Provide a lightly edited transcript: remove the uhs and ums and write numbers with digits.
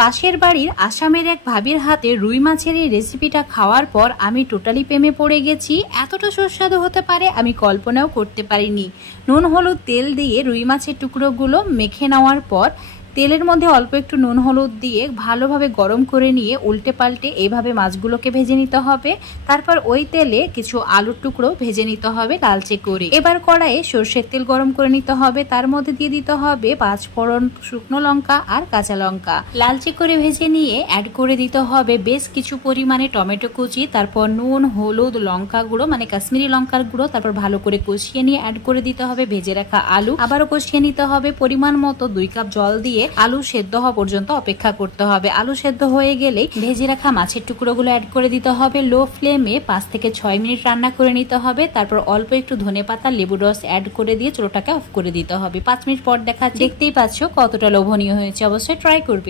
পাশের বাড়ির আসামের এক ভাবির হাতে রুই মাছের এই রেসিপিটা খাওয়ার পর আমি টোটালি প্রেমে পড়ে গেছি। এতটা সুস্বাদু হতে পারে আমি কল্পনাও করতে পারিনি। নুন হলুদ তেল দিয়ে রুই মাছের টুকরোগুলো মেখে নেওয়ার পর তেলের মধ্যে অল্প একটু নুন হলুদ দিয়ে ভালোভাবে গরম করে নিয়ে উল্টে পাল্টে এইভাবে মাছগুলোকে ভেজে নিতে হবে। তারপর ওই তেলে কিছু আলুর টুকরো ভেজে নিতে হবে লালচে করে। এবার কড়াইয়ে সর্ষের তেল গরম করে নিতে হবে, তার মধ্যে দিয়ে দিতে হবে 5 ফোড়ন, শুকনো লঙ্কা আর কাঁচা লঙ্কা। লালচে করে ভেজে নিয়ে অ্যাড করে দিতে হবে বেশ কিছু পরিমাণে টমেটো কুচি, তারপর নুন হলুদ লঙ্কা গুঁড়ো মানে কাশ্মীরি লঙ্কার গুঁড়ো, তারপর ভালো করে কষিয়ে নিয়ে অ্যাড করে দিতে হবে ভেজে রাখা আলু। আবারও কষিয়ে নিতে হবে, পরিমাণ মতো 2 কাপ জল দিয়ে আলু সেদ্ধ হওয়া পর্যন্ত অপেক্ষা করতে হবে। আলু সেদ্ধ হয়ে গেলেই ভেজে রাখা মাছের টুকরোগুলো অ্যাড করে দিতে হবে। লো ফ্লেমে 5 থেকে 6 মিনিট রান্না করে নিতে হবে। তারপর অল্প একটু ধনেপাতা লেবুর রস অ্যাড করে দিয়ে চুলোটাকে অফ করে দিতে হবে। 5 মিনিট পর দেখতেই পাচ্ছ কতটা লোভনীয় হয়েছে। অবশ্যই ট্রাই করবে।